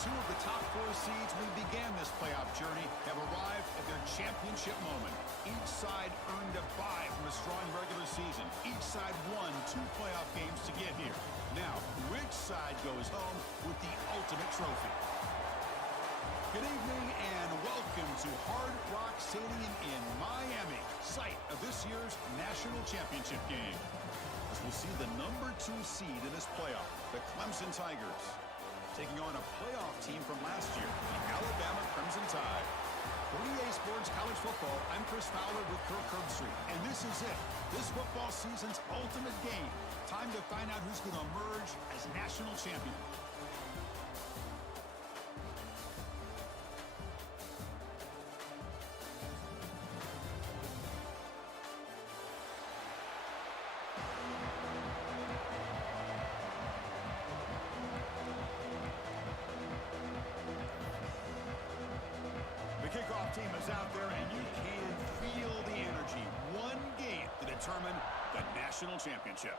Two of the top four seeds we began this playoff journey have arrived at their championship moment. Each side earned a bye from a strong regular season. Each side won 2 playoff games to get here. Now, which side goes home with the ultimate trophy? Good evening and welcome to Hard Rock Stadium in Miami, site of this year's national championship game. As we'll see the number 2 seed in this playoff, the Clemson Tigers, taking on a playoff team from last year, the Alabama Crimson Tide. For EA Sports College Football, I'm Chris Fowler with Kirk Herbstreit, and this is it. This football season's ultimate game. Time to find out who's going to emerge as national champion. Kickoff team is out there, and you can feel the energy. One game to determine the national championship.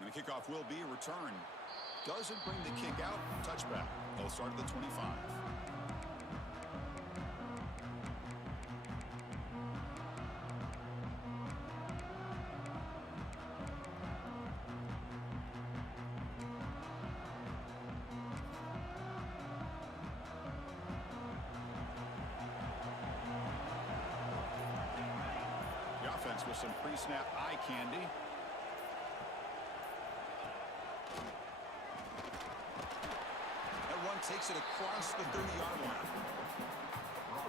And the kickoff will be a return. Doesn't bring the kick out. Touchback. They'll start at the 25. With some pre-snap eye candy. That run takes it across the 30-yard line.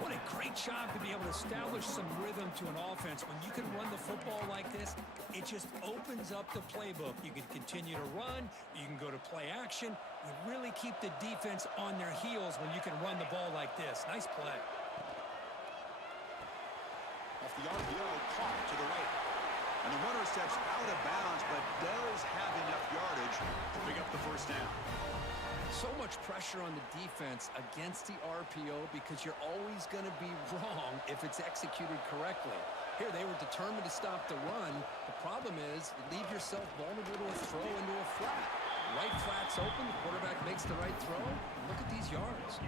What a great job to be able to establish some rhythm to an offense. When you can run the football like this, it just opens up the playbook. You can continue to run. You can go to play action. You really keep the defense on their heels when you can run the ball like this. Nice play. Off the RPO, caught to the right. And the runner steps out of bounds, but does have enough yardage to pick up the first down. So much pressure on the defense against the RPO because you're always going to be wrong if it's executed correctly. Here, they were determined to stop the run. The problem is you leave yourself vulnerable to a throw into a flat. Right flat's open, the quarterback makes the right throw. Look at these yards.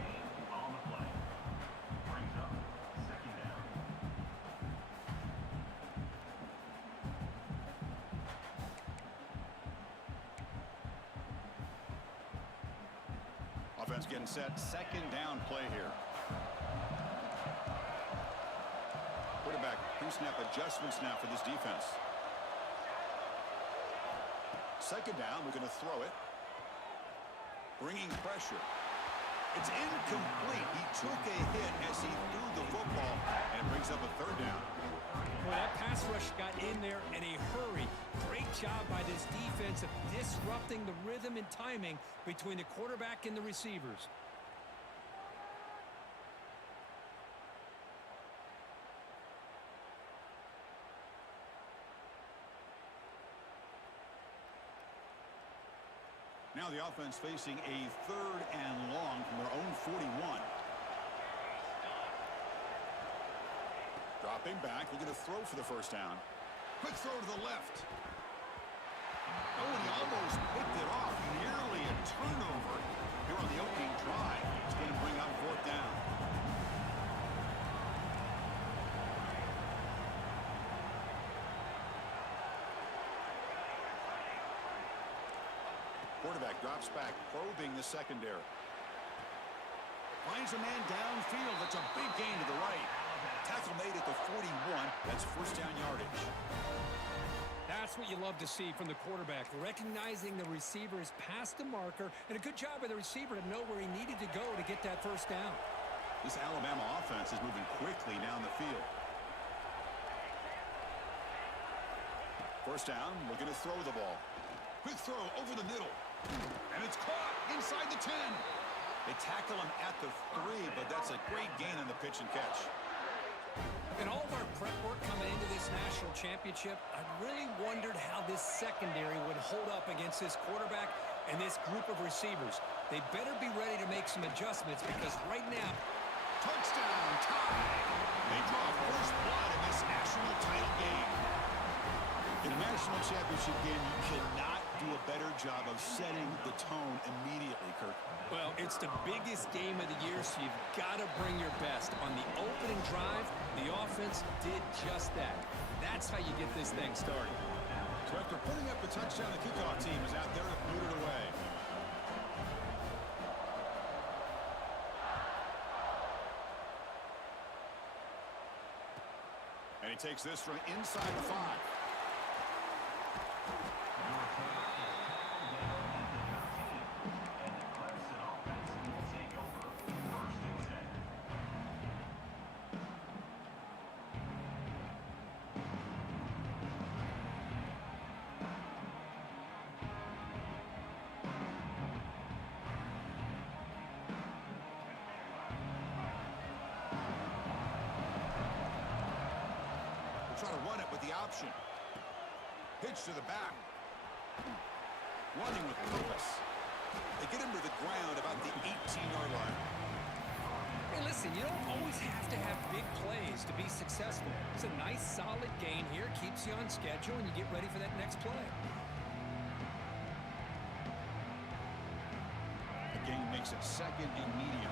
Offense getting set. Second down play here. Quarterback pre-snap adjustment snap for this defense. Second down, we're going to throw it. Bringing pressure. It's incomplete. He took a hit as he threw the football, and it brings up a third down. Well, that pass rush got in there in a hurry. Great job by this defense of disrupting the rhythm and timing between the quarterback and the receivers. Now the offense facing a 3rd and long from their own 41. Dropping back, looking to throw for the first down. Quick throw to the left. Oh, and he almost picked it off. Nearly a turnover here on the opening drive. It's going to bring up 4th down. Quarterback drops back, probing the secondary. Finds a man downfield. That's a big gain to the right. Tackle made at the 41. That's first down yardage. That's what you love to see from the quarterback, recognizing the receiver's past the marker, and a good job by the receiver to know where he needed to go to get that first down. This Alabama offense is moving quickly down the field. First down, looking to throw the ball. Quick throw over the middle. And it's caught inside the 10. They tackle him at the 3, but that's a great gain on the pitch and catch. In all of our prep work coming into this national championship, I really wondered how this secondary would hold up against this quarterback and this group of receivers. They better be ready to make some adjustments because right now, touchdown tie. They draw first blood in this national title game. In a national championship game, you cannot do a better job of setting the tone immediately, Kirk? Well, it's the biggest game of the year, so you've got to bring your best. On the opening drive, the offense did just that. That's how you get this thing started. So after putting up the touchdown, the kickoff team is out there to boot it away. And he takes this from inside the 5. Trying to run it with the option. Pitch to the back. Running with purpose. They get him to the ground about the 18-yard line. Hey, listen, you don't always have to have big plays to be successful. It's a nice, solid gain here. Keeps you on schedule, and you get ready for that next play. The gain makes it 2nd and medium.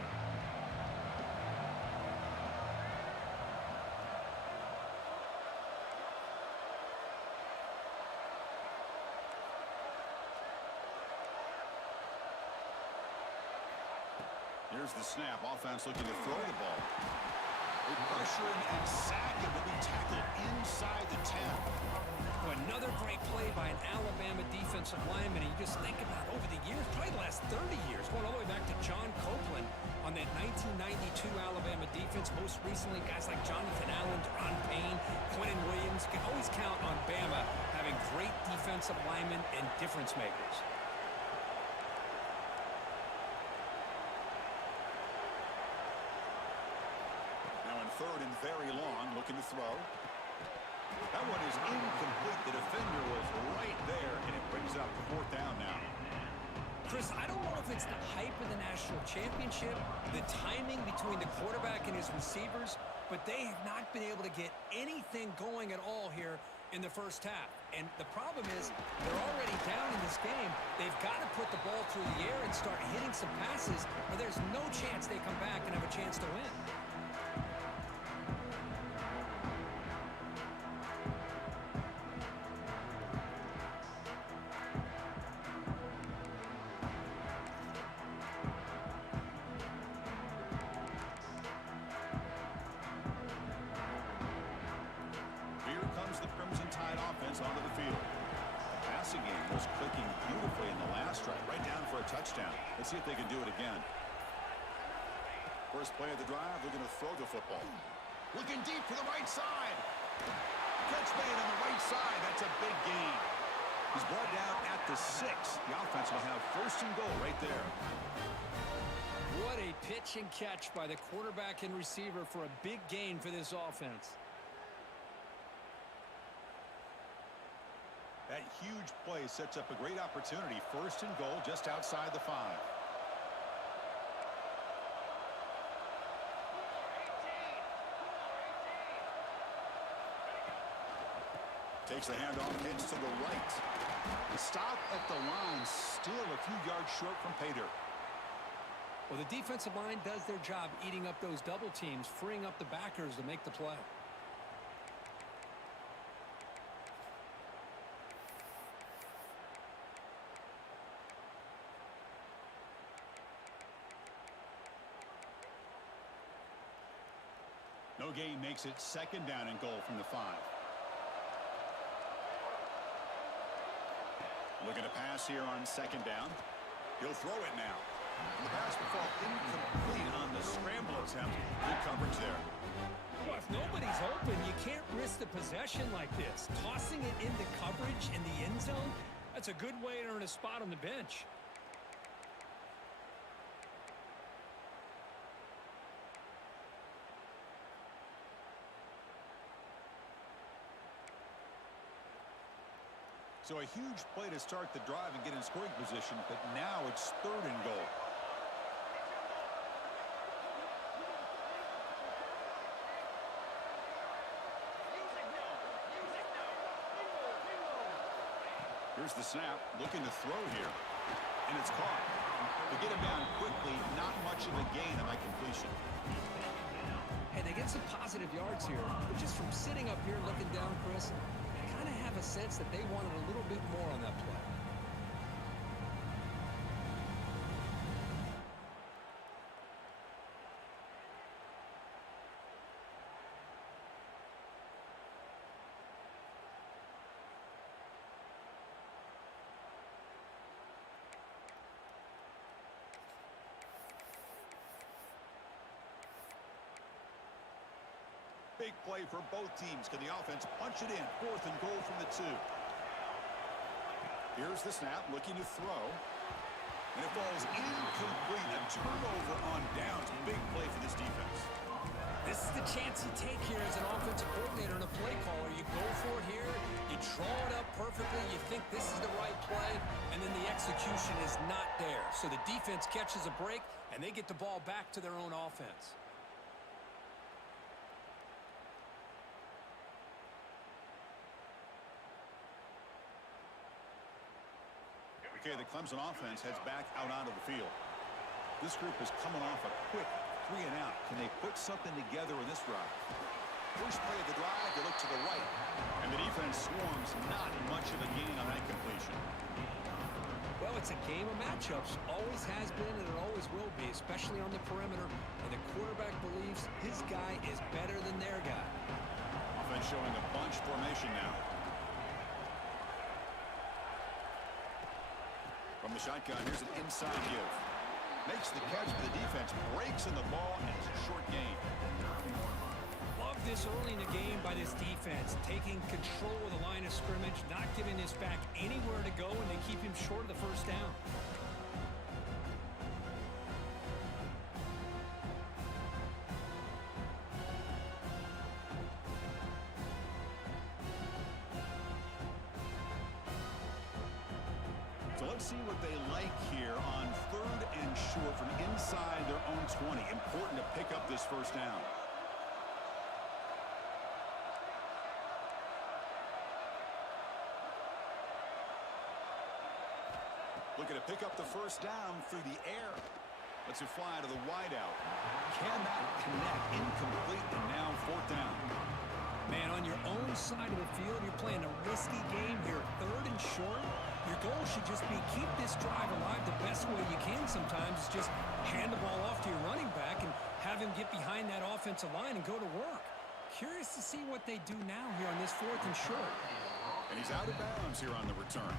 Here's the snap. Offense looking to throw the ball. They pressure him and sack him. Will be tackled inside the 10. Well, another great play by an Alabama defensive lineman. And you just think about over the years, probably the last 30 years, going all the way back to John Copeland on that 1992 Alabama defense. Most recently, guys like Jonathan Allen, Deron Payne, Quentin Williams. You can always count on Bama having great defensive linemen and difference makers. Third and very long, looking to throw. That one is incomplete. The defender was right there, and it brings up the 4th down now. Chris, I don't know if it's the hype of the national championship, the timing between the quarterback and his receivers, but they have not been able to get anything going at all here in the first half. And the problem is they're already down in this game. They've got to put the ball through the air and start hitting some passes, or there's no chance they come back and have a chance to win. Onto the field. The passing game was clicking beautifully in the last drive, right down for a touchdown. Let's see if they can do it again. First play of the drive, they're going to throw the football. Looking deep for the right side. Catch made on the right side. That's a big gain. He's brought down at the 6. The offense will have 1st and goal right there. What a pitch and catch by the quarterback and receiver for a big gain for this offense. That huge play sets up a great opportunity. 1st and goal just outside the 5. Takes the handoff, heads to the right. The stop at the line, still a few yards short from pay dirt. Well, the defensive line does their job eating up those double teams, freeing up the backers to make the play. No gain makes it 2nd down and goal from the 5. Looking to pass here on 2nd down. He'll throw it now. The pass will fall incomplete on the scramble attempt. Good coverage there. Well, if nobody's open, you can't risk the possession like this. Tossing it into coverage in the end zone, that's a good way to earn a spot on the bench. So a huge play to start the drive and get in scoring position, but now it's 3rd and goal. Here's Here's the snap, looking to throw here. And it's caught. To get him down quickly, not much of a gain on that completion. Hey, they get some positive yards here, but just from sitting up here looking down, Chris, I kind of have a sense that they wanted a little bit more on that play. Big play for both teams. Can the offense punch it in? 4th and goal from the 2. Here's the snap, looking to throw. And it falls incomplete. A turnover on downs. Big play for this defense. This is the chance you take here as an offensive coordinator and a play caller. You go for it here. You draw it up perfectly. You think this is the right play, and then the execution is not there. So the defense catches a break, and they get the ball back to their own offense. Okay, the Clemson offense heads back out onto the field. This group is coming off a quick 3 and out. Can they put something together in this drive? First play of the drive, they look to the right. And the defense swarms, not much of a gain on that completion. Well, it's a game of matchups. Always has been, and it always will be, especially on the perimeter. And the quarterback believes his guy is better than their guy. Offense showing a bunch formation now. From the shotgun, here's an inside give. Makes the catch for the defense, breaks in the ball, and it's a short gain. Love this early in the game by this defense, taking control of the line of scrimmage, not giving this back anywhere to go, and they keep him short of the first down. So let's see what they like here on 3rd and short from inside their own 20. Important to pick up this first down. Looking to pick up the first down through the air. Lets it fly to the wideout. Cannot connect, incomplete, and now 4th down. Man, on your own side of the field, you're playing a risky game here. 3rd and short. Your goal should just be keep this drive alive the best way you can sometimes. Is just hand the ball off to your running back and have him get behind that offensive line and go to work. Curious to see what they do now here on this 4th and short. And he's out of bounds here on the return.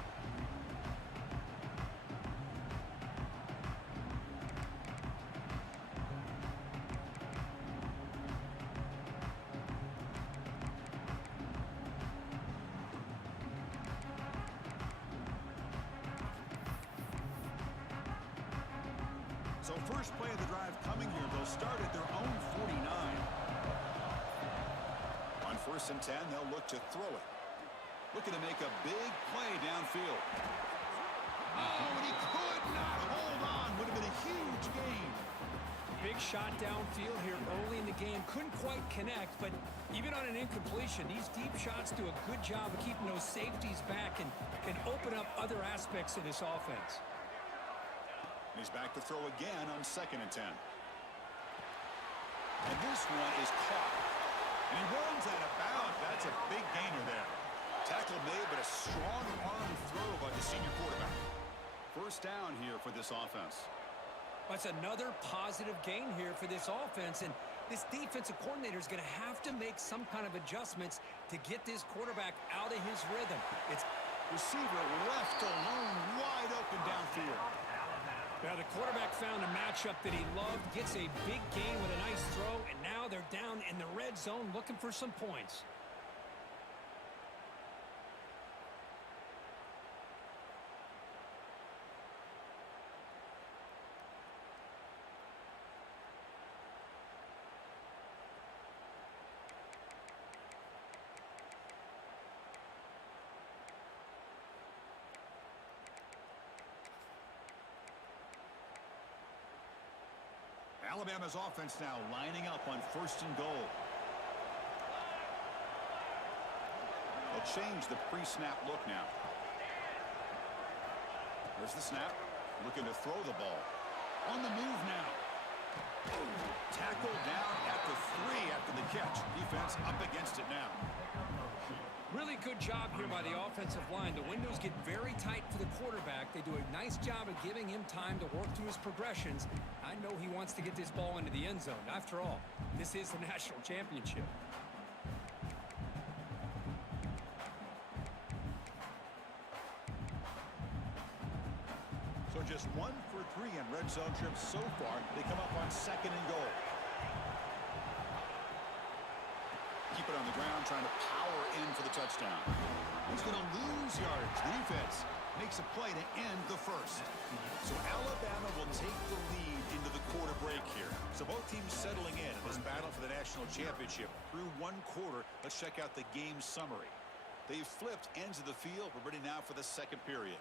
So first play of the drive coming here. They'll start at their own 49. On 1st and 10, they'll look to throw it. Looking to make a big play downfield. Oh, and he could not hold on. Would have been a huge gain. Big shot downfield here early in the game. Couldn't quite connect, but even on an incompletion, these deep shots do a good job of keeping those safeties back and can open up other aspects of this offense. He's back to throw again on 2nd and 10. And this one is caught. And he runs out of bounds. That's a big gainer there. Tackle made, but a strong arm throw by the senior quarterback. First down here for this offense. That's another positive gain here for this offense. And this defensive coordinator is going to have to make some kind of adjustments to get this quarterback out of his rhythm. It's receiver left alone, wide open downfield. Now the quarterback found a matchup that he loved, gets a big gain with a nice throw, and now they're down in the red zone looking for some points. Alabama's offense now lining up on 1st and goal. They'll change the pre-snap look now. Here's the snap. Looking to throw the ball. On the move now. Tackled down at the 3 after the catch. Defense up against it now. Really good job here by the offensive line. The windows get very tight for the quarterback. They do a nice job of giving him time to work through his progressions. I know he wants to get this ball into the end zone. After all, this is the national championship. So just 1 for 3 in red zone trips so far. They come up on 2nd and goal. Keep it on the ground, trying to power in for the touchdown. He's going to lose yardage. The defense makes a play to end the first. So Alabama will take the lead into the quarter break here. So both teams settling in this battle for the national championship through 1 quarter. Let's check out the game summary. They've flipped ends of the field. We're ready now for the 2nd period.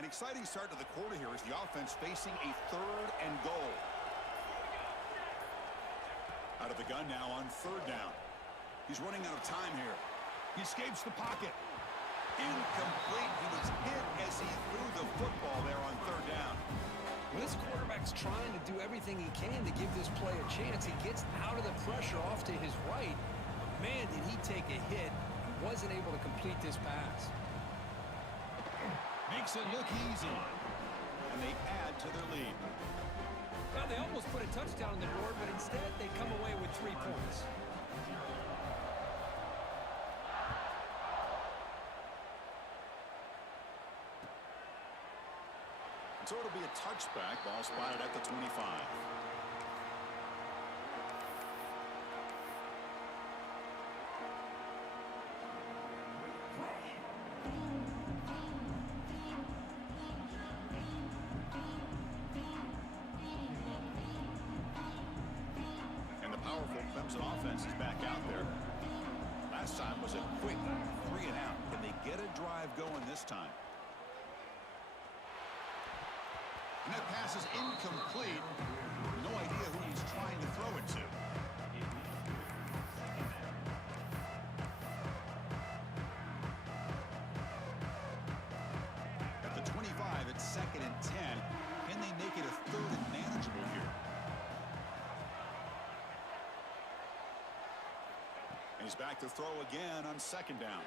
An exciting start to the quarter here as the offense facing a 3rd and goal. Out of the gun now on 3rd down. He's running out of time here. He escapes the pocket. Incomplete. He was hit as he threw the football there on 3rd down. Well, this quarterback's trying to do everything he can to give this play a chance. He gets out of the pressure off to his right. Man, did he take a hit and wasn't able to complete this pass. Makes it look easy. And they add to their lead. Well, they almost put a touchdown on the board, but instead they come away with 3 points. And so it'll be a touchback. Ball spotted at the 25. Clemson offense is back out there. Last time was a quick 3 and out. Can they get a drive going this time? And that pass is incomplete. No idea who he's trying to throw it to. At the 25, it's 2nd and 10. Can they make it a 3rd and manageable here? He's back to throw again on 2nd down.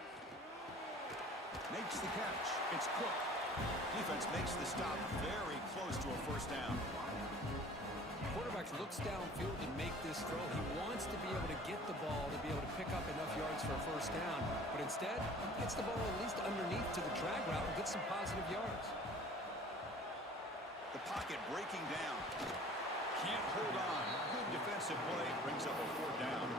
Makes the catch. It's Cook. Defense makes the stop very close to a 1st down. Quarterback looks downfield to make this throw. He wants to be able to get the ball to be able to pick up enough yards for a 1st down. But instead, gets the ball at least underneath to the drag route and gets some positive yards. The pocket breaking down. Can't hold on. Good defensive play. Brings up a 4th down.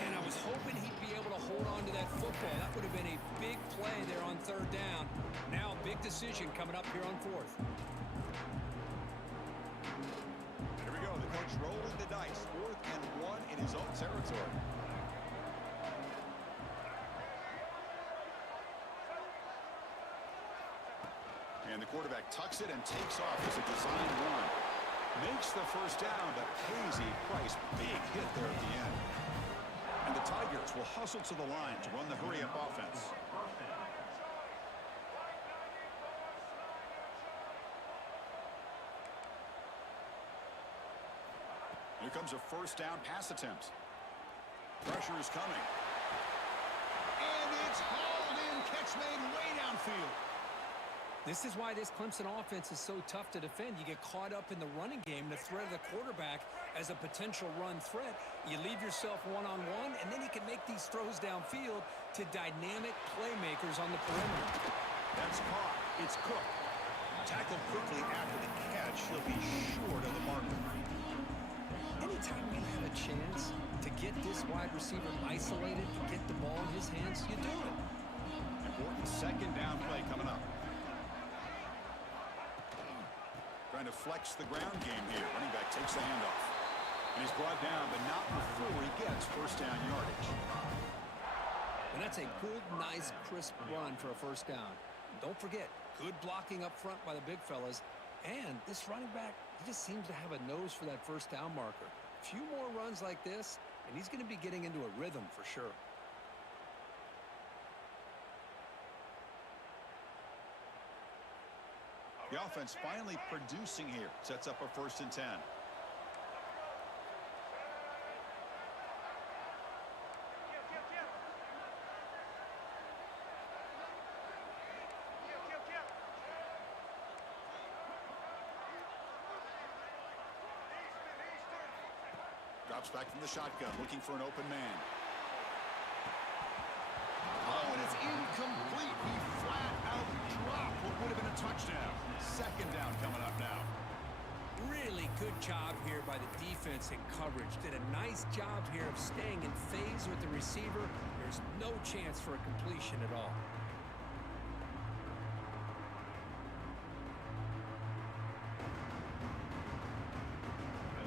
And I was hoping he'd be able to hold on to that football. That would have been a big play there on 3rd down. Now a big decision coming up here on 4th. Here we go. The coach rolling the dice. 4th and 1 in his own territory. And the quarterback tucks it and takes off as a design run. Makes the 1st down, but pays a price. Big hit there at the end. And the Tigers will hustle to the line to run the hurry-up offense. Here comes a 1st down pass attempt. Pressure is coming. And it's hauled in. Catch made way downfield. This is why this Clemson offense is so tough to defend. You get caught up in the running game, the threat of the quarterback as a potential run threat. You leave yourself one-on-one, and then you can make these throws downfield to dynamic playmakers on the perimeter. That's caught. It's Cook. Tackled quickly after the catch. He'll be short of the marker. Anytime you have a chance to get this wide receiver isolated, to get the ball in his hands, you do it. Important 2nd down play coming up. Trying to flex the ground game here. Running back takes the handoff. And he's brought down, but not before he gets 1st down yardage. And that's a good, nice, crisp run for a 1st down. Don't forget, good blocking up front by the big fellas. And this running back, he just seems to have a nose for that first down marker. A few more runs like this, and he's going to be getting into a rhythm for sure. The offense finally producing here. Sets up a 1st and 10. Drops back from the shotgun, looking for an open man. Oh, and it's incomplete. He flat out dropped what would have been a touchdown. 2nd down coming up now. Really good job here by the defense in coverage. Did a nice job here of staying in phase with the receiver. There's no chance for a completion at all.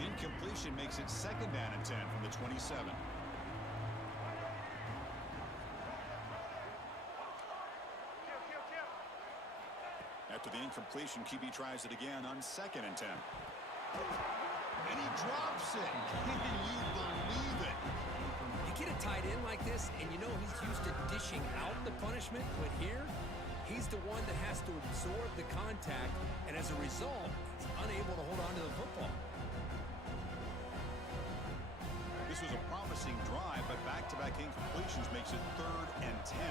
Incompletion makes it 2nd down and 10 from the 27. After the incompletion, QB tries it again on 2nd and 10. And he drops it. Can you believe it? You get a tight end like this, and you know he's used to dishing out the punishment, but here, he's the one that has to absorb the contact, and as a result, he's unable to hold on to the football. This was a promising drive, but back-to-back incompletions makes it 3rd and 10.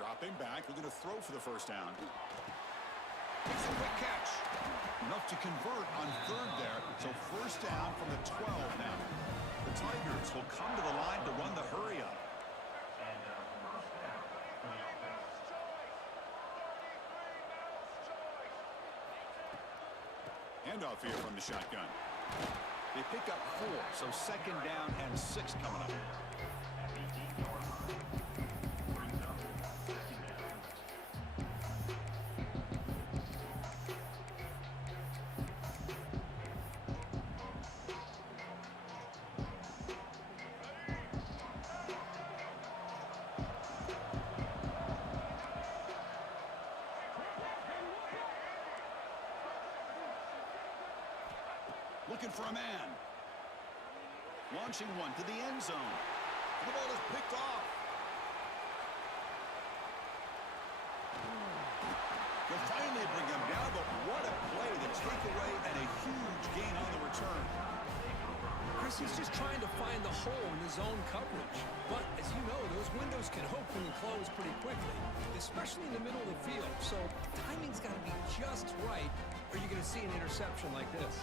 Dropping back, looking to throw for the 1st down. It's a quick catch. Enough to convert on 3rd there, so 1st down from the 12 now. The Tigers will come to the line to run the hurry-up. Handoff here from the shotgun. They pick up 4, so 2nd down and 6 coming up. Looking for a man. Launching one to the end zone. The ball is picked off. They'll finally bring him down, but what a play. The takeaway and a huge gain on the return. Chris is just trying to find the hole in his own coverage. But as you know, those windows can open and close pretty quickly, especially in the middle of the field. So timing's got to be just right, or you're going to see an interception like this.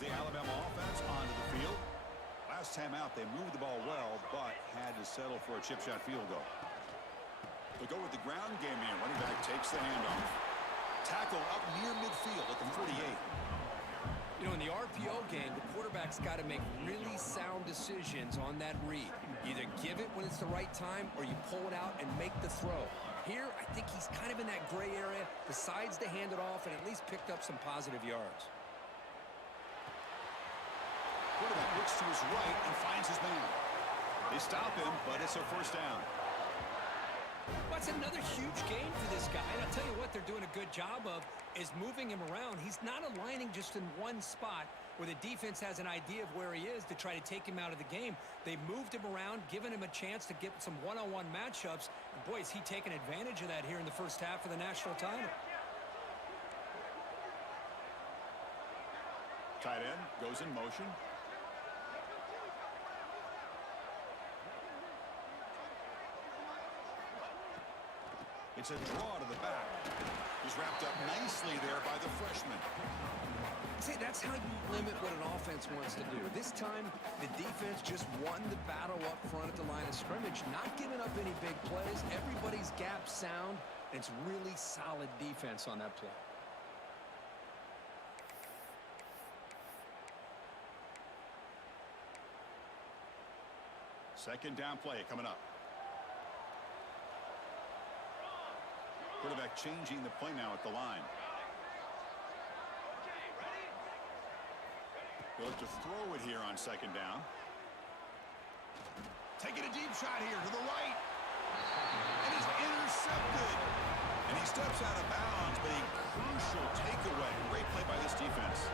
The Alabama offense onto the field. Last time out, they moved the ball well, but had to settle for a chip shot field goal. They'll go with the ground game here. Running back takes the handoff. Tackle up near midfield at the 48. You know, in the RPO game, the quarterback's got to make really sound decisions on that read. Either give it when it's the right time, or you pull it out and make the throw. Here, I think he's kind of in that gray area, decides to hand it off and at least picked up some positive yards. Quarterback looks to his right and finds his man. They stop him, but it's a 1st down. That's another huge game for this guy. And I'll tell you what they're doing a good job of is moving him around. He's not aligning just in one spot where the defense has an idea of where he is to try to take him out of the game. They moved him around, given him a chance to get some one-on-one matchups. And boy, is he taking advantage of that here in the first half of the national title. Tight end goes in motion. It's a draw to the back. He's wrapped up nicely there by the freshman. See, that's how you limit what an offense wants to do. This time, the defense just won the battle up front at the line of scrimmage, not giving up any big plays. Everybody's gap sound. It's really solid defense on that play. Second down play coming up. quarterback changing the play now at the line. He'll look to throw it here on second down. Taking a deep shot here to the right. And he's intercepted. And he steps out of bounds, but a crucial takeaway. Great play by this defense.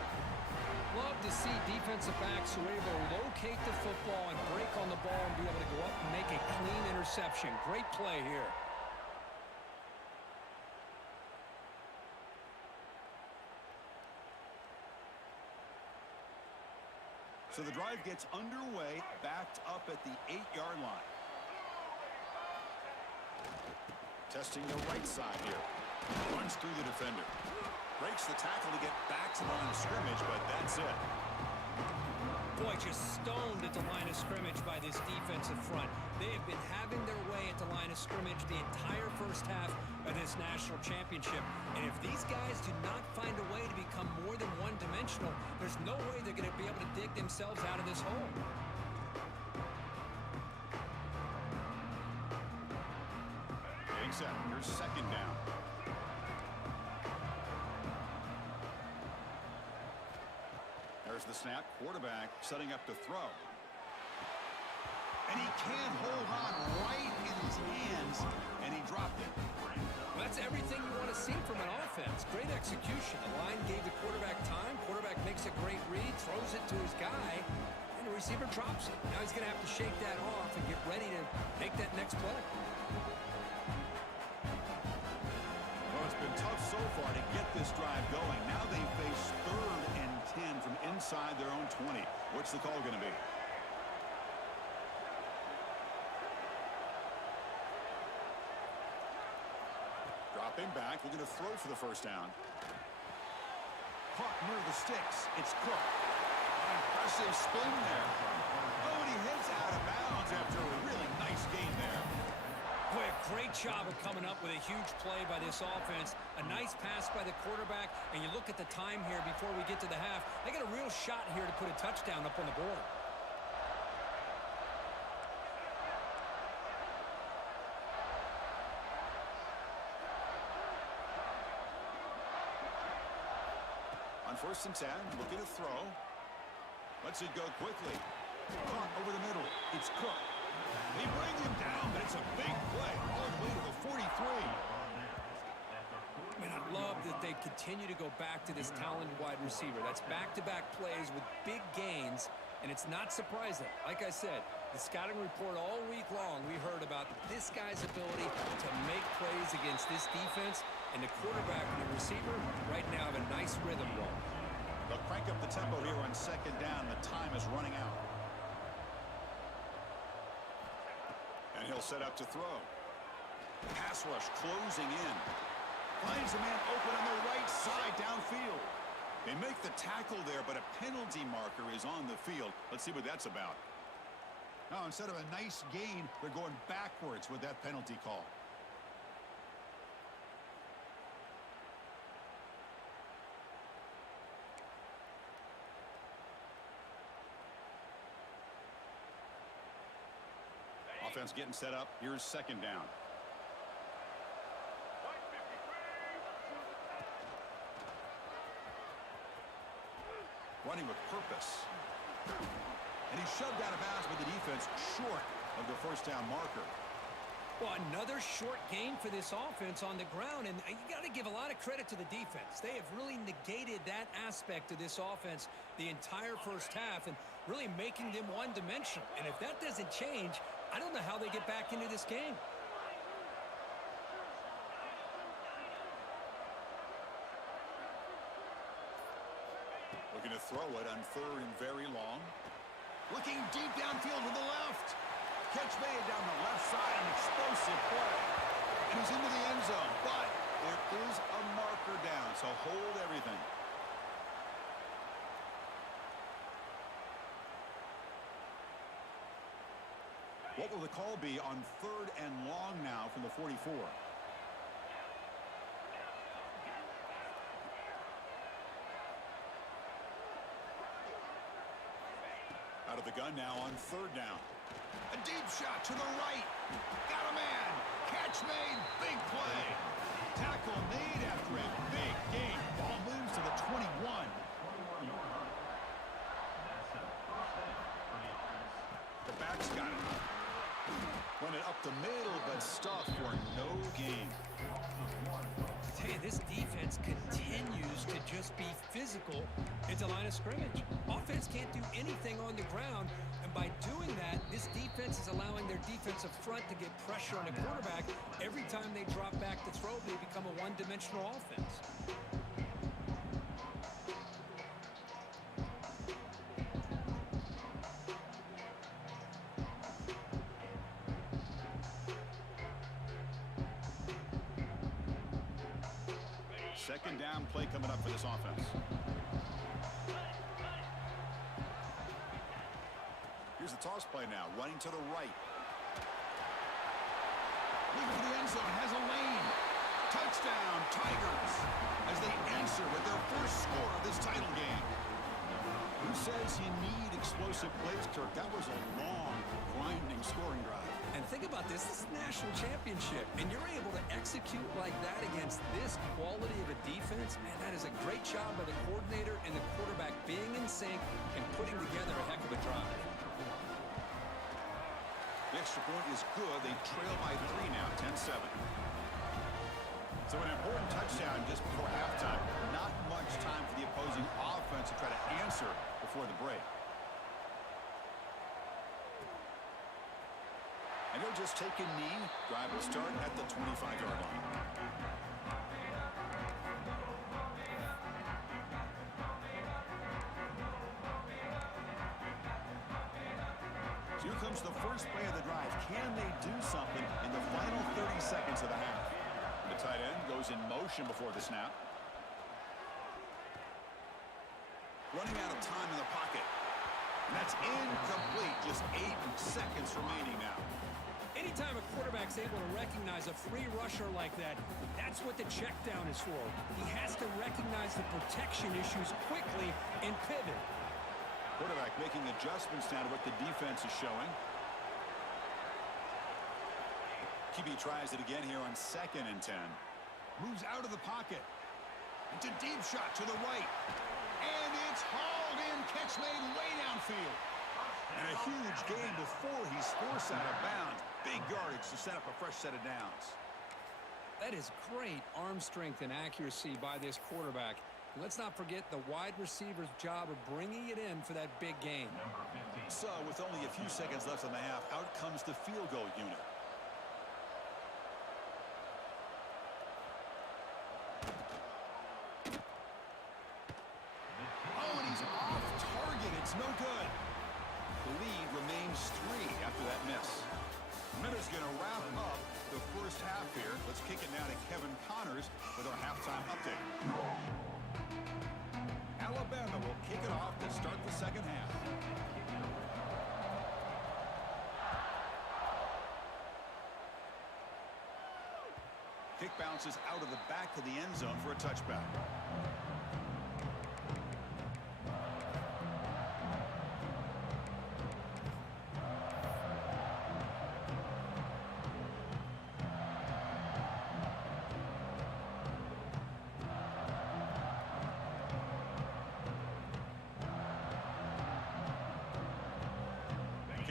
Love to see defensive backs who are able to locate the football and break on the ball and be able to go up and make a clean interception. Great play here. So the drive gets underway, backed up at the 8-yard line. Testing the right side here. Runs through the defender. Breaks the tackle to get back to the line of scrimmage, but that's it. Boy, just stoned at the line of scrimmage by this defensive front. They have been having their way at the line of scrimmage the entire first half of this national championship. And if these guys do not find a way to become more than one-dimensional, there's no way they're going to be able to dig themselves out of this hole. Getting set. Here's second down. There's the snap. Quarterback setting up to throw. And he can't hold on right in his hands, and he dropped it. Well, that's everything you want to see from an offense. Great execution. The line gave the quarterback time. Quarterback makes a great read, throws it to his guy, and the receiver drops it. Now he's going to have to shake that off and get ready to make that next play. Well, it's been tough so far to get this drive going. Now they face 3rd and 10 from inside their own 20. What's the call going to be? Dropping back, looking to throw for the first down. Caught near the sticks. It's Cook. An impressive spin there. Oh, and he heads out of bounds after a really nice gain there. Boy, a great job of coming up with a huge play by this offense. A nice pass by the quarterback, and you look at the time here before we get to the half. They got a real shot here to put a touchdown up on the board. On 1st and 10, looking to throw. Lets it go quickly. Caught over the middle. It's Cook. They bring him down, but it's a big play all the way to the 43. I mean, I love that they continue to go back to this talented wide receiver. That's back-to-back plays with big gains, and it's not surprising. Like I said, the scouting report all week long, we heard about this guy's ability to make plays against this defense, and the quarterback and the receiver right now have a nice rhythm going. They'll crank up the tempo here on second down. The time is running out. And he'll set up to throw. Pass rush closing in. Finds a man open on the right side downfield. They make the tackle there, but a penalty marker is on the field. Let's see what that's about. Now, instead of a nice gain, they're going backwards with that penalty call. Offense getting set up. Here's second down. Running with purpose. And he's shoved out of bounds by the defense short of the first down marker. Well, another short gain for this offense on the ground, and you got to give a lot of credit to the defense. They have really negated that aspect of this offense the entire first half and really making them one-dimensional. And if that doesn't change, I don't know how they get back into this game. Looking to throw it on 3rd and very long. Looking deep downfield to the left. Catch made down the left side, an explosive play. And he's into the end zone, but there is a marker down, so hold everything. What will the call be on 3rd and long now from the 44? Out of the gun now on 3rd down. A deep shot to the right. Got a man. Catch made. Big play. Tackle made after a big gain. Ball moves to the 21. The back's got it. Run it up the middle, but stuffed for no gain. I tell you, this defense continues to just be physical at the line of scrimmage. Offense can't do anything on the ground, and by doing that, this defense is allowing their defensive front to get pressure on the quarterback. Every time they drop back to throw, they become a one-dimensional offense. Second down play coming up for this offense. Here's the toss play now, running to the right. Lead for the end zone, has a lane. Touchdown, Tigers, as they answer with their first score of this title game. Who says you need explosive plays, Kirk? That was a long, grinding scoring drive. And think about this. This is a national championship, and you're able to execute like that against this quality of a defense. Man, that is a great job by the coordinator and the quarterback being in sync and putting together a heck of a drive. The extra point is good. They trail by 3 now, 10-7. So an important touchdown just before halftime. Not much time for the opposing offense to try to answer before the break. And he'll just take a knee. Drive will start at the 25-yard line. So here comes the first play of the drive. Can they do something in the final 30 seconds of the half? The tight end goes in motion before the snap. Running out of time in the pocket. And that's incomplete. Just 8 seconds remaining now. Anytime a quarterback's able to recognize a free rusher like that, that's what the check down is for. He has to recognize the protection issues quickly and pivot. Quarterback making adjustments now to what the defense is showing. QB tries it again here on 2nd and 10. Moves out of the pocket. It's a deep shot to the right. And it's hauled in. Catch made way downfield. And a huge gain before he's forced out of bounds. Big yardage to set up a fresh set of downs. That is great arm strength and accuracy by this quarterback. Let's not forget the wide receiver's job of bringing it in for that big gain. So with only a few seconds left in the half, out comes the field goal unit. Oh, and he's off target. It's no good. The lead remains 3 after that miss. Miller's going to wrap up the first half here. Let's kick it now to Kevin Connors with our halftime update. Alabama will kick it off to start the second half. Kick bounces out of the back of the end zone for a touchback.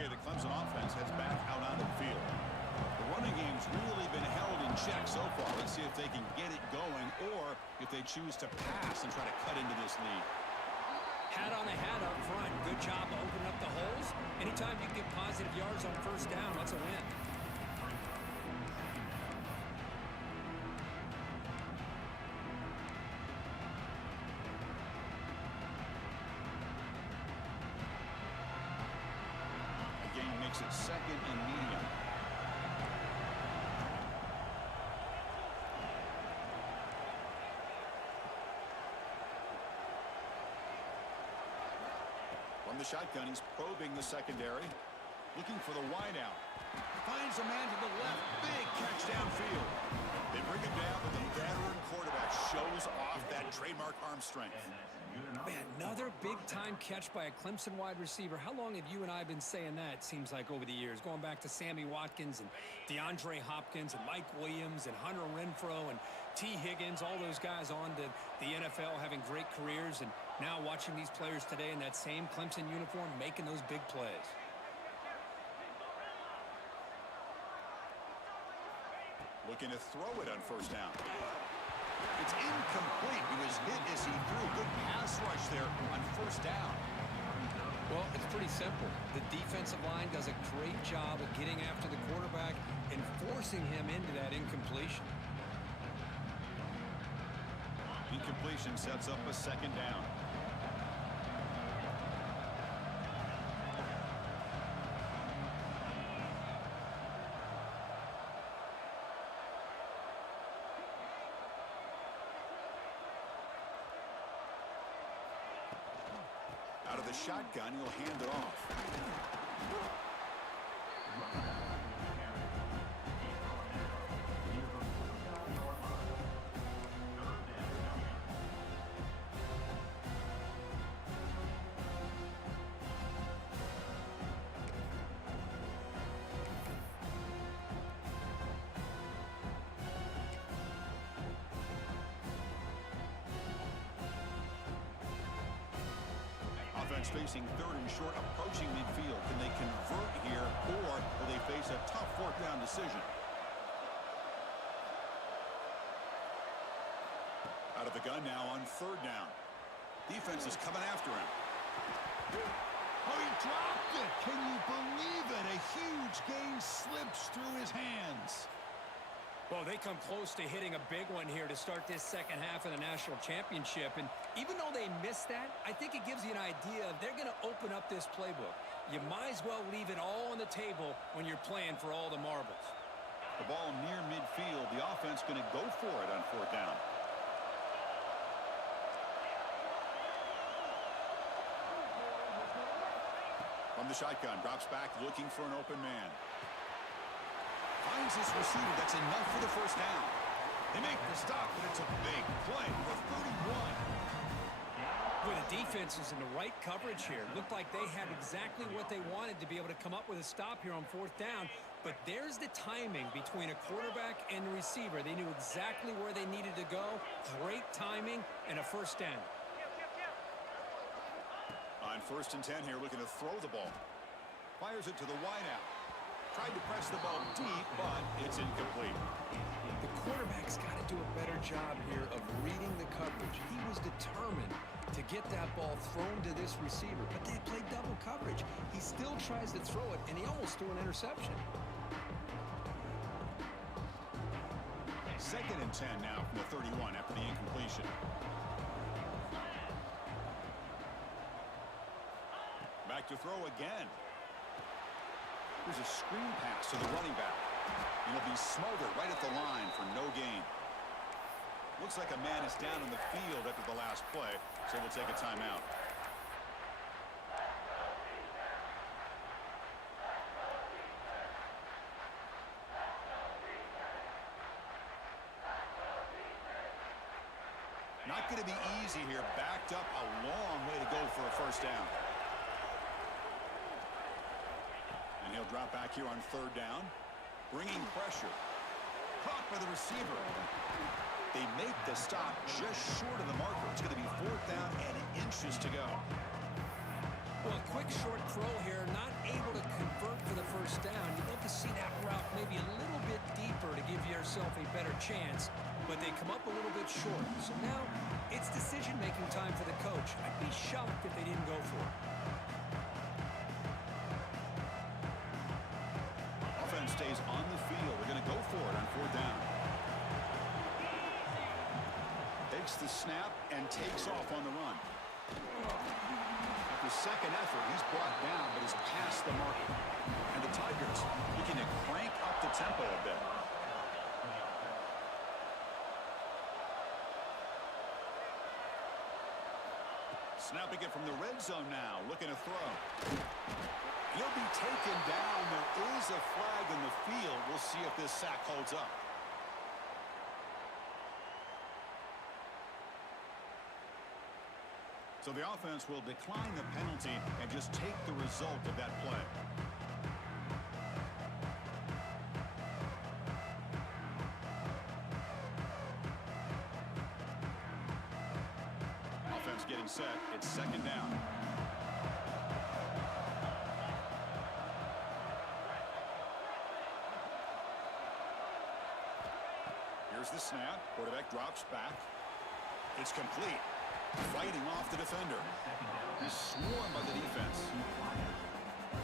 The Clemson offense heads back out onto the field. The running game's really been held in check so far. Let's see if they can get it going or if they choose to pass and try to cut into this lead. Hat on the hat up front. Good job of opening up the holes. Anytime you get positive yards on first down, that's a win. Makes it 2nd and medium. From the shotgun, he's probing the secondary, looking for the wideout. Finds a man to the left. Big catch downfield. They bring him down, but the veteran quarterback shows off that trademark arm strength. Man, another big-time catch by a Clemson wide receiver. How long have you and I been saying that, it seems like, over the years? Going back to Sammy Watkins and DeAndre Hopkins and Mike Williams and Hunter Renfrow and T. Higgins, all those guys on to the NFL having great careers, and now watching these players today in that same Clemson uniform making those big plays. Looking to throw it on first down. It's incomplete. He was hit as he threw. Good pass rush there on first down. Well, it's pretty simple. The defensive line does a great job of getting after the quarterback and forcing him into that incompletion. Incompletion sets up a second down. Out of the shotgun, he'll hand it off. Offense facing third and short, approaching midfield. Can they convert here, or will they face a tough fourth down decision? Out of the gun now on third down. Defense is coming after him. Oh, he dropped it. Can you believe it? A huge gain slips through his hands. Well, they come close to hitting a big one here to start this second half of the national championship. And even though they missed that, I think it gives you an idea of they're going to open up this playbook. You might as well leave it all on the table when you're playing for all the marbles. The ball near midfield. The offense going to go for it on fourth down. From the shotgun, drops back, looking for an open man. Finds his receiver. That's enough for the first down. They make the stop, but it's a big play for 31. Well, the defense is in the right coverage here. Looked like they had exactly what they wanted to be able to come up with a stop here on fourth down. But there's the timing between a quarterback and the receiver. They knew exactly where they needed to go. Great timing and a first down. On 1st and 10 here, looking to throw the ball. Fires it to the wideout. Tried to press the ball deep, but it's incomplete. The quarterback's got to do a better job here of reading the coverage. He was determined to get that ball thrown to this receiver, but they played double coverage. He still tries to throw it, and he almost threw an interception. 2nd and 10 now from the 31 after the incompletion. Back to throw again. Here's a screen pass to the running back. He'll be smothered right at the line for no gain. Looks like a man is down in the field after the last play, so we'll take a timeout. Not going to be easy here. Backed up a long way to go for a first down. And he'll drop back here on third down. Bringing pressure. Caught by the receiver. They make the stop just short of the marker. It's going to be fourth down and inches to go. Well, a quick short throw here. Not able to convert for the first down. You'd love to see that route maybe a little bit deeper to give yourself a better chance. But they come up a little bit short. So now it's decision-making time for the coach. I'd be shocked if they didn't go for it. Offense stays on the field. They're going to go for it on fourth down. Takes the snap and takes off on the run. After second effort, he's brought down, but is past the marker. And the Tigers looking to crank up the tempo a bit. Snapping it from the red zone now, looking to throw. He'll be taken down. There is a flag in the field. We'll see if this sack holds up. So the offense will decline the penalty and just take the result of that play. Offense getting set. It's second down. Here's the snap. Quarterback drops back. It's complete. Fighting off the defender. He's swarmed by the defense.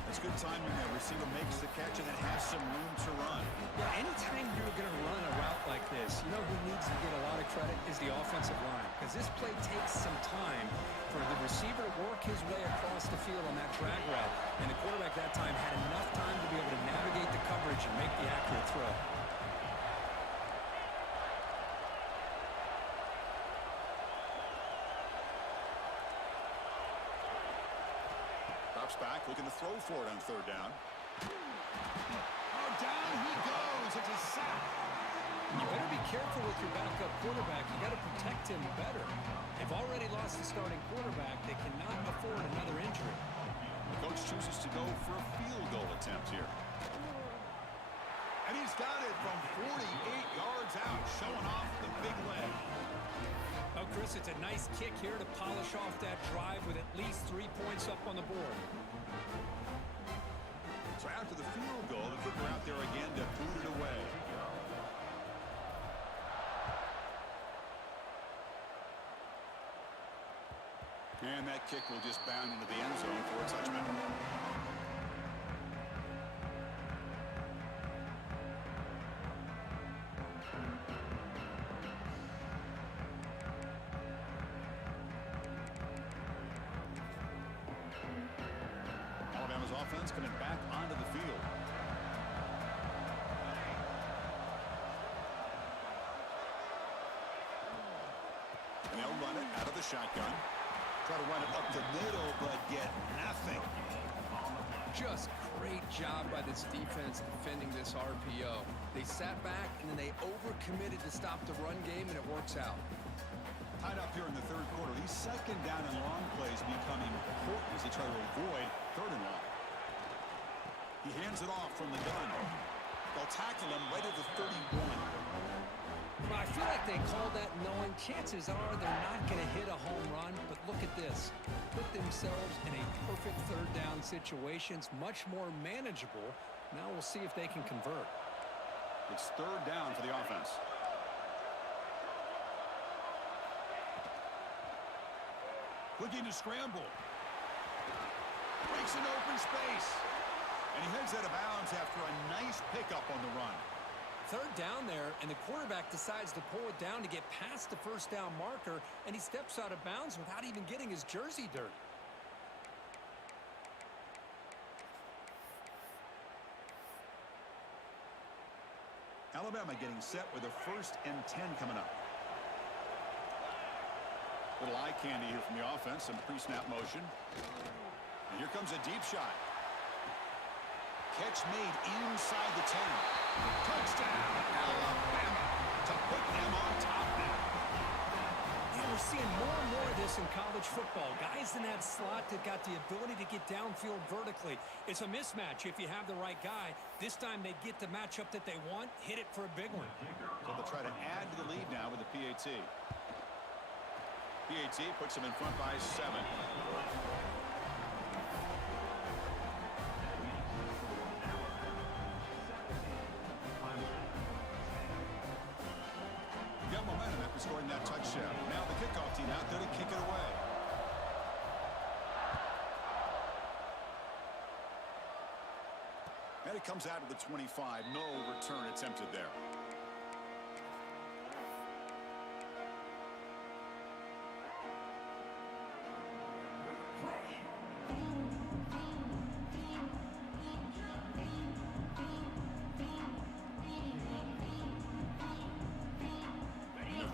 It's good timing there. Receiver makes the catch and then has some room to run. Yeah, anytime you're going to run a route like this, you know who needs to get a lot of credit is the offensive line. Because this play takes some time for the receiver to work his way across the field on that drag route. And the quarterback that time had enough time to be able to navigate the coverage and make the accurate throw. Back, looking to throw for it on third down. Oh, down he goes. It's a sack. You better be careful with your backup quarterback. You got to protect him better. They've already lost the starting quarterback. They cannot afford another injury. The coach chooses to go for a field goal attempt here. And he's got it from 48 yards out, showing off the big leg. Oh, Chris, it's a nice kick here to polish off that drive with at least 3 points up on the board. So after the field goal, the kicker out there again to boot it away. And that kick will just bound into the end zone for a touchback. Offense coming back onto the field. And they'll run it out of the shotgun. Try to run it up the middle, but get nothing. Just great job by this defense defending this RPO. They sat back, and then they overcommitted to stop the run game, and it works out. Tied up here in the third quarter. These second down and long plays becoming important as they try to avoid third and long. He hands it off from the gun. They'll tackle him right at the 31. Well, I feel like they called that knowing chances are they're not going to hit a home run, but look at this. Put themselves in a perfect third down situation. It's much more manageable. Now we'll see if they can convert. It's third down for the offense. Looking to scramble. Breaks an open space. And he heads out of bounds after a nice pickup on the run. Third down there, and the quarterback decides to pull it down to get past the first down marker, and he steps out of bounds without even getting his jersey dirty. Alabama getting set with a 1st and 10 coming up. Little eye candy here from the offense, some pre-snap motion. And here comes a deep shot. Catch made inside the 10. Touchdown, Alabama, to put them on top now. Yeah, we're seeing more and more of this in college football. Guys in that slot that got the ability to get downfield vertically. It's a mismatch if you have the right guy. This time they get the matchup that they want, hit it for a big one. So they'll try to add to the lead now with the PAT. PAT puts them in front by 7. Got momentum after scoring that touchdown. Now the kickoff team out there to kick it away. And it comes out of the 25. No return attempted there.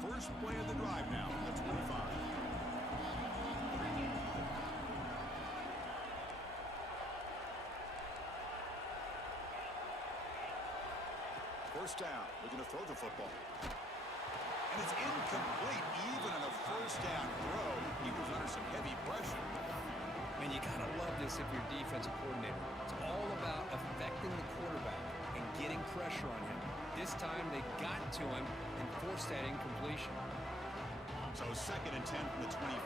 First play of the drive now from the 25. First down, looking to throw the football. And And it's incomplete. Even on a first down throw, he was under some heavy pressure. And you gotta love this if you're defensive coordinator. It's all about affecting the quarterback and getting pressure on him. This time they got to him and forced that incompletion. So 2nd and 10 from the 25.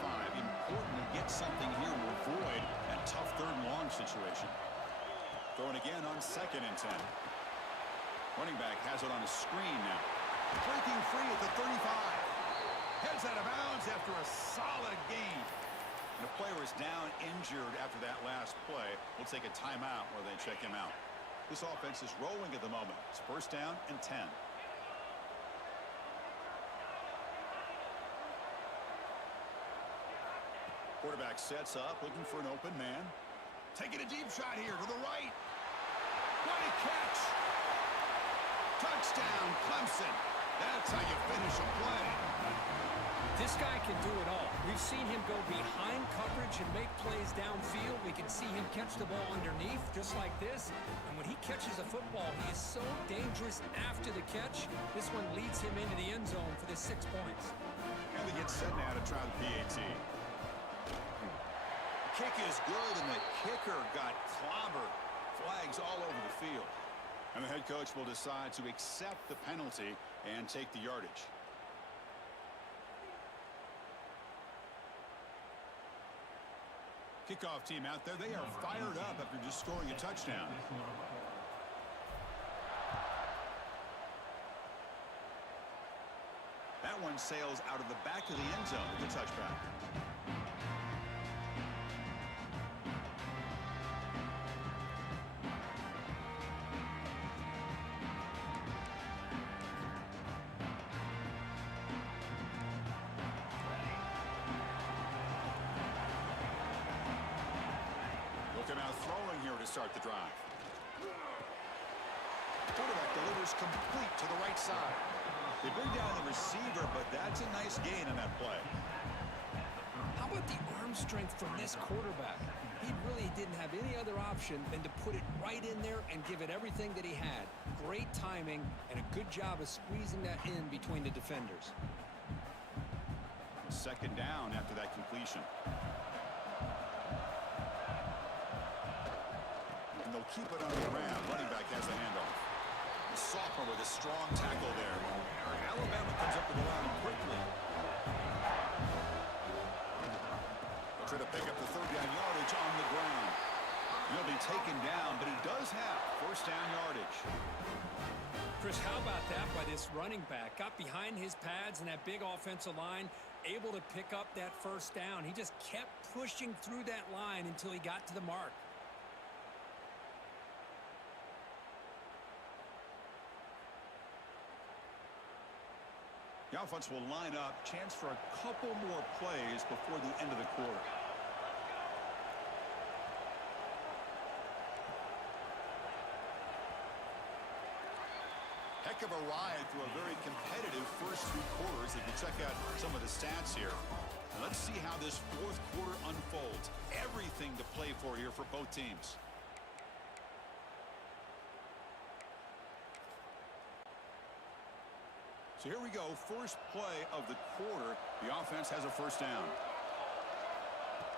Important to get something here to avoid that tough 3rd and long situation. Throwing again on 2nd and 10. Running back has it on a screen now. Breaking free at the 35. Heads out of bounds after a solid gain. And the player is down injured after that last play. We'll take a timeout while they check him out. This offense is rolling at the moment. It's 1st down and 10. Quarterback sets up, looking for an open man. Taking a deep shot here to the right. What a catch! Touchdown, Clemson. That's how you finish a play. This guy can do it all. We've seen him go behind coverage and make plays downfield. We can see him catch the ball underneath, just like this. And when he catches a football, he is so dangerous after the catch. This one leads him into the end zone for the 6 points. And they get set now to try the PAT. Kick is good, and the kicker got clobbered. Flags all over the field. And the head coach will decide to accept the penalty and take the yardage. Kickoff team out there. They are fired up after just scoring a touchdown. That one sails out of the back of the end zone with the touchback. Now throwing here to start the drive. Quarterback delivers complete to the right side. They bring down the receiver, but that's a nice gain on that play. How about the arm strength from this quarterback? He really didn't have any other option than to put it right in there and give it everything that he had. Great timing and a good job of squeezing that in between the defenders. 2nd down after that completion. They'll keep it on the ground. Running back has the handoff. The sophomore with a strong tackle there. Alabama comes up to the line quickly. They'll try to pick up the 3rd down yardage on the ground. He'll be taken down, but he does have 1st down yardage. Chris, how about that by this running back? Got behind his pads and that big offensive line, able to pick up that 1st down. He just kept pushing through that line until he got to the mark. The offense will line up. Chance for a couple more plays before the end of the quarter. Heck of a ride through a very competitive first 3 quarters. If you check out some of the stats here. And let's see how this 4th quarter unfolds. Everything to play for here for both teams. So here we go, first play of the quarter. The offense has a 1st down.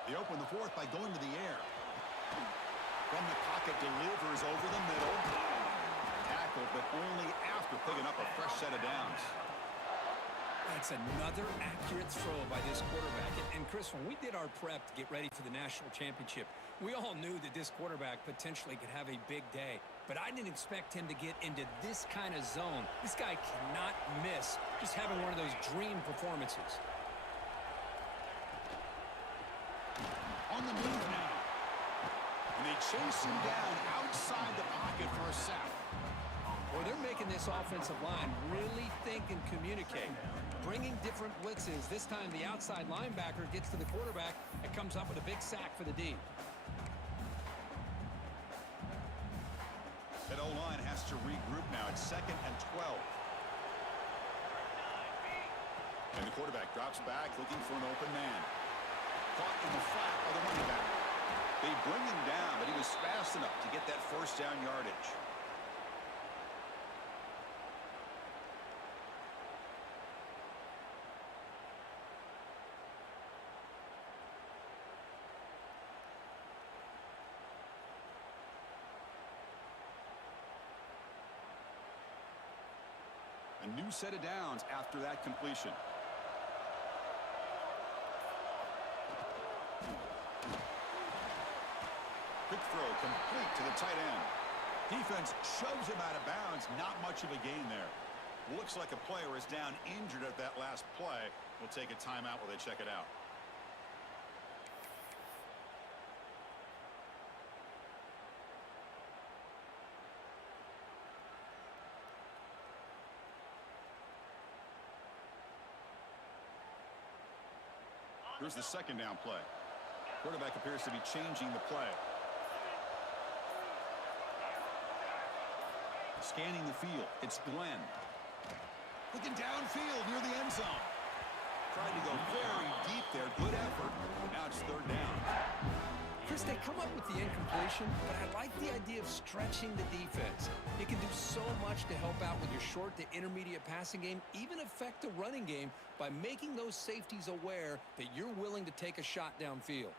They open the 4th by going to the air. From the pocket, delivers over the middle. Tackle, but only after picking up a fresh set of downs. That's another accurate throw by this quarterback. And Chris, when we did our prep to get ready for the national championship, we all knew that this quarterback potentially could have a big day. But I didn't expect him to get into this kind of zone. This guy cannot miss just having one of those dream performances. On the move now. And they chase him down outside the pocket for a sack. Well, they're making this offensive line really think and communicate. Bringing different blitzes. This time the outside linebacker gets to the quarterback and comes up with a big sack for the D. That O-line has to regroup now. It's 2nd and 12. And the quarterback drops back looking for an open man. Caught in the flat by the running back. They bring him down, but he was fast enough to get that 1st down yardage. A new set of downs after that completion. Quick throw complete to the tight end. Defense shoves him out of bounds. Not much of a gain there. Looks like a player is down injured at that last play. We'll take a timeout while they check it out. Here's the second down play. Quarterback appears to be changing the play. Scanning the field. It's Glenn. Looking downfield near the end zone. Tried to go very deep there. Good effort. Now it's third down. Chris, they come up with the incompletion, but I like the idea of stretching the defense. You can do so much to help out with your short to intermediate passing game, even affect the running game by making those safeties aware that you're willing to take a shot downfield.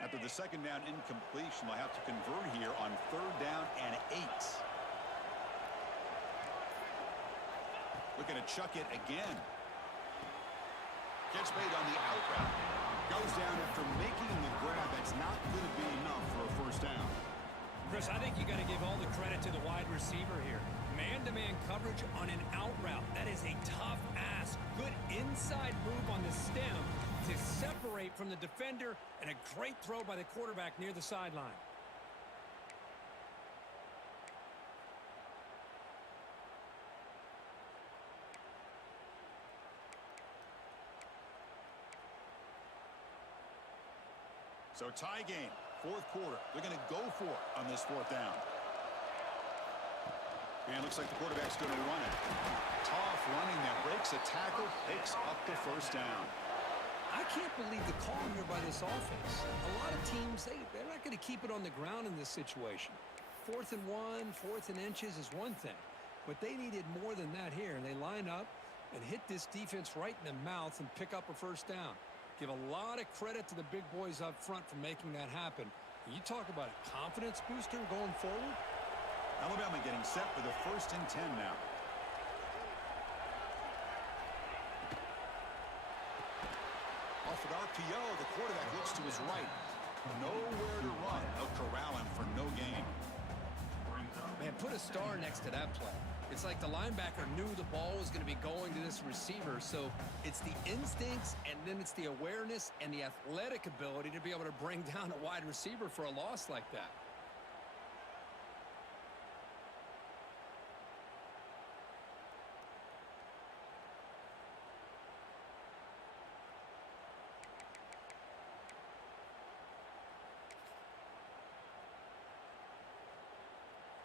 After the second down incompletion, they'll have to convert here on third down and 8. Looking to chuck it again. Catch made on the out route. Goes down after making the grab. That's not going to be enough for a first down. Chris, I think you got to give all the credit to the wide receiver here. Man-to-man coverage on an out route. That is a tough ask. Good inside move on the stem to separate from the defender, and a great throw by the quarterback near the sideline. So tie game, fourth quarter. They're going to go for it on this fourth down. And looks like the quarterback's going to run it. Tough running there. Breaks a tackle, picks up the first down. I can't believe the call here by this offense. A lot of teams, they're not going to keep it on the ground in this situation. 4th and 1, 4th and inches is one thing. But they needed more than that here. And they line up and hit this defense right in the mouth and pick up a first down. Give a lot of credit to the big boys up front for making that happen. And you talk about a confidence booster going forward. Alabama getting set for the 1st and 10 now. Off an RPO, the quarterback looks to his right. Nowhere to run. They'll corral him for no gain. Man, put a star next to that play. It's like the linebacker knew the ball was going to be going to this receiver, so it's the instincts and then it's the awareness and the athletic ability to be able to bring down a wide receiver for a loss like that.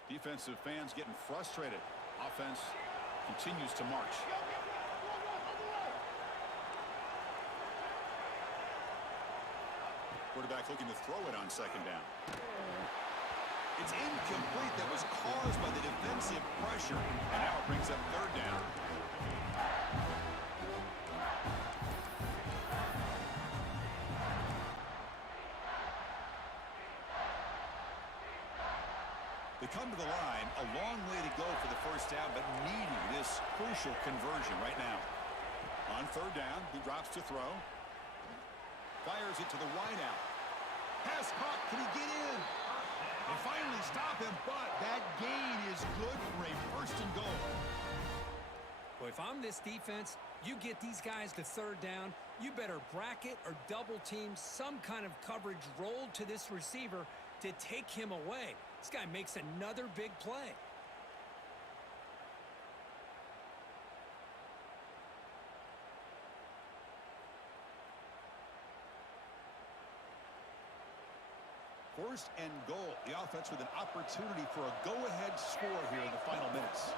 Defensive fans getting frustrated. Offense continues to march. Quarterback looking to throw it on second down. It's incomplete. That was caused by the defensive pressure. And now it brings up third down. They come to the line, a long way to go for the first down, but needing this crucial conversion right now. On third down, he drops to throw. Fires it to the wideout. Pass caught. Can he get in? They finally stop him, but that gain is good for a first and goal. Well, if I'm this defense, you get these guys to third down, you better bracket or double team some kind of coverage rolled to this receiver to take him away. This guy makes another big play. First and goal. The offense with an opportunity for a go-ahead score here in the final minutes.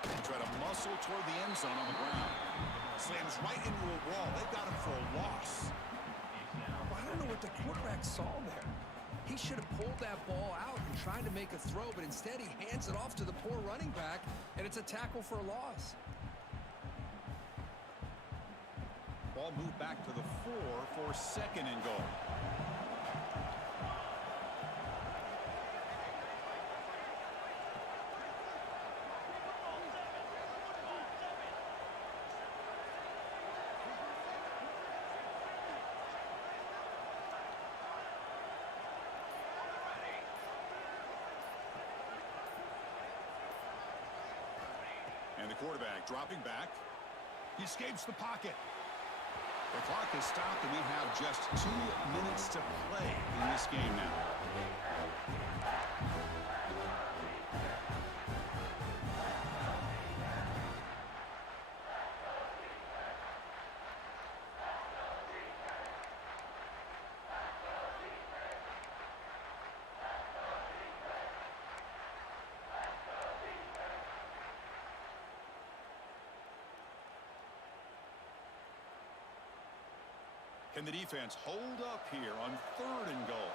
They try to muscle toward the end zone on the ground. Slams right into a wall. They've got him for a loss. Well, I don't know what the quarterback saw there. He should have pulled that ball out and tried to make a throw, but instead he hands it off to the poor running back, and it's a tackle for a loss. Ball moved back to the 4 for second and goal. And the quarterback dropping back. He escapes the pocket. The clock is stopped, and we have just 2 minutes to play in this game now. Can the defense hold up here on 3rd and goal?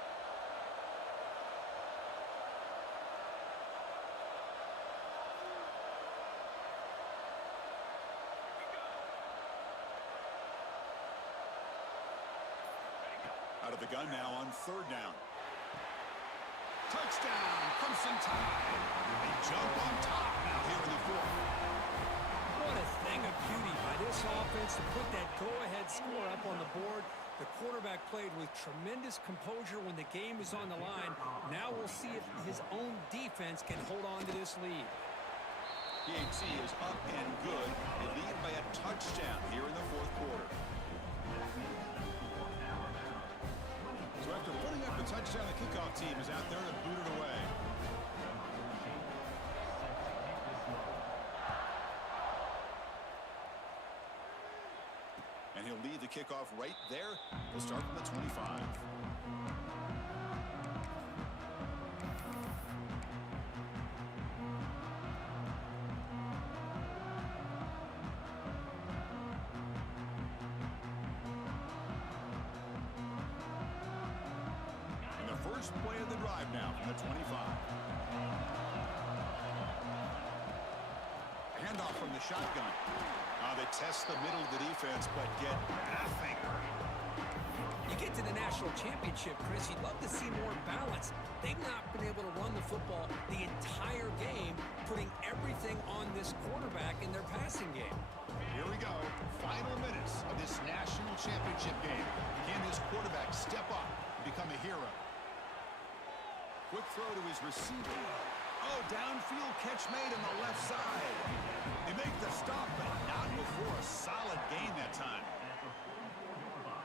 Out of the gun now on 3rd down. Touchdown, Crimson Tide. They jump on top now here in the 4th. What a thing of beauty by this offense to put that go-ahead score up on the board. The quarterback played with tremendous composure when the game was on the line. Now we'll see if his own defense can hold on to this lead. PHC is up and good. They lead by a touchdown here in the 4th quarter. So after putting up a touchdown, the kickoff team is out there to boot it away. And he'll lead the kickoff right there. We'll start from the 25. And the first play of the drive now from the 25. Handoff from the shotgun. They test the middle of the defense, but get nothing. You get to the national championship, Chris, you'd love to see more balance. They've not been able to run the football the entire game, putting everything on this quarterback in their passing game. Here we go. Final minutes of this national championship game. Can this quarterback step up and become a hero? Quick throw to his receiver. Oh, downfield catch made on the left side. They make the stop, but not before a solid gain that time.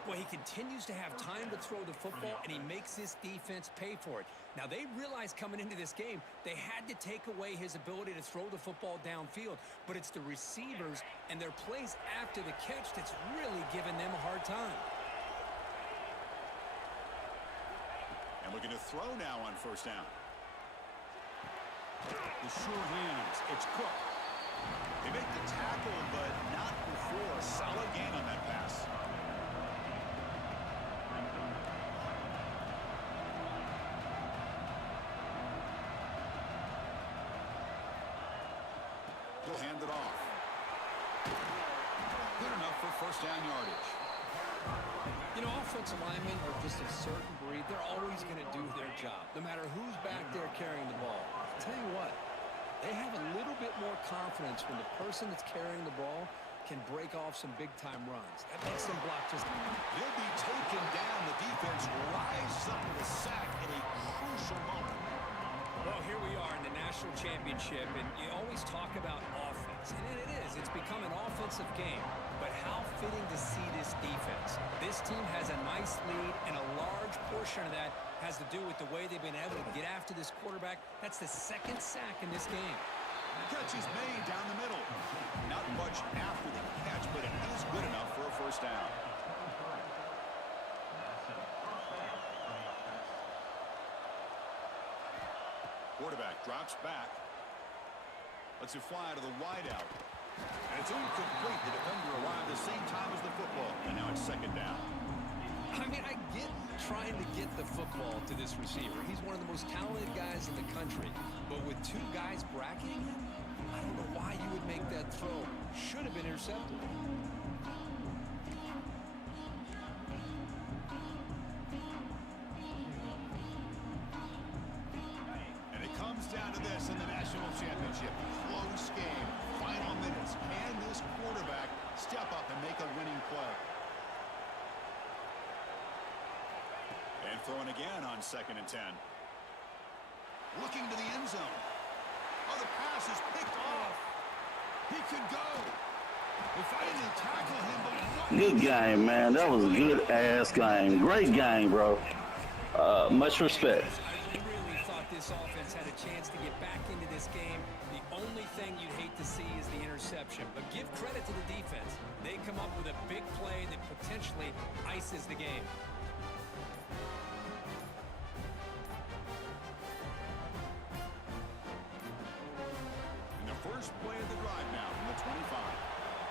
Well, he continues to have time to throw the football, and he makes this defense pay for it. Now, they realized coming into this game, they had to take away his ability to throw the football downfield, but it's the receivers and their plays after the catch that's really giving them a hard time. And looking to throw now on 1st down. The sure hands. It's Cook. They make the tackle, but not before a solid gain on that pass. He'll hand it off. Good enough for 1st down yardage. You know, offensive linemen are just a certain breed. They're always going to do their job, no matter who's back there carrying the ball. I'll tell you what, they have a little bit more confidence when the person that's carrying the ball can break off some big-time runs. That makes them block just... He'll be taken down. The defense rises up with a sack in a crucial moment. Well, here we are in the national championship, and you always talk about offense, and it is. It's become an offensive game. But how fitting to see this defense. This team has a nice lead, and a large portion of that has to do with the way they've been able to get after this quarterback. That's the 2nd sack in this game. Catch is made down the middle. Not much after the catch, but it is good enough for a 1st down. Quarterback drops back. Lets it fly to the wideout. And it's incomplete. The defender arrived the same time as the football. And now it's 2nd down. I mean, I get trying to get the football to this receiver. He's one of the most talented guys in the country. But with two guys bracketing him, I don't know why you would make that throw. Should have been intercepted. And it comes down to this in the national championship. Close game. Final minutes. Can this quarterback step up and make a winning play? And throwing again on 2nd and 10. Looking to the end zone. Oh, the pass is picked off. He could go. They finally tackle him, but what? Good game, man. That was a good-ass game. Great game, bro. Much respect. I really thought this offense had a chance to get back into this game. The only thing you'd hate to see is the interception. But give credit to the defense. They come up with a big play that potentially ices the game. And the first play of the drive now from the 25.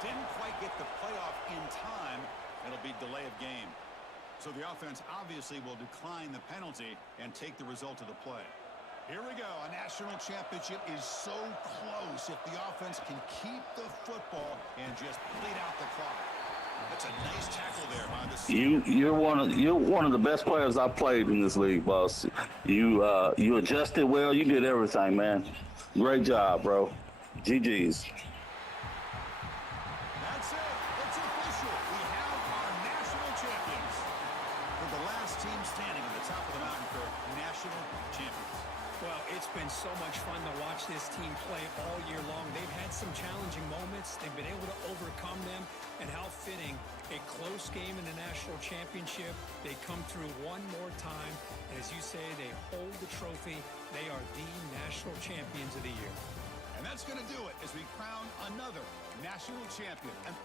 Didn't quite get the playoff in time. It'll be delay of game. So the offense obviously will decline the penalty and take the result of the play. Here we go. A national championship is so close if the offense can keep the football and just bleed out the clock. That's a nice tackle there by the You're one of the best players I've played in this league, boss. You adjusted well. You did everything, man. Great job, bro. GG's. That's it. It's official. We have our national champions. We're the last team standing at the top of the mountain for national champions. Well, it's been so much fun to watch this team play all year long. They've had some challenging moments. They've been able to overcome them. And how fitting, a close game in the national championship. They come through one more time. And as you say, they hold the trophy. They are the national champions of the year. And that's going to do it as we crown another national champion. And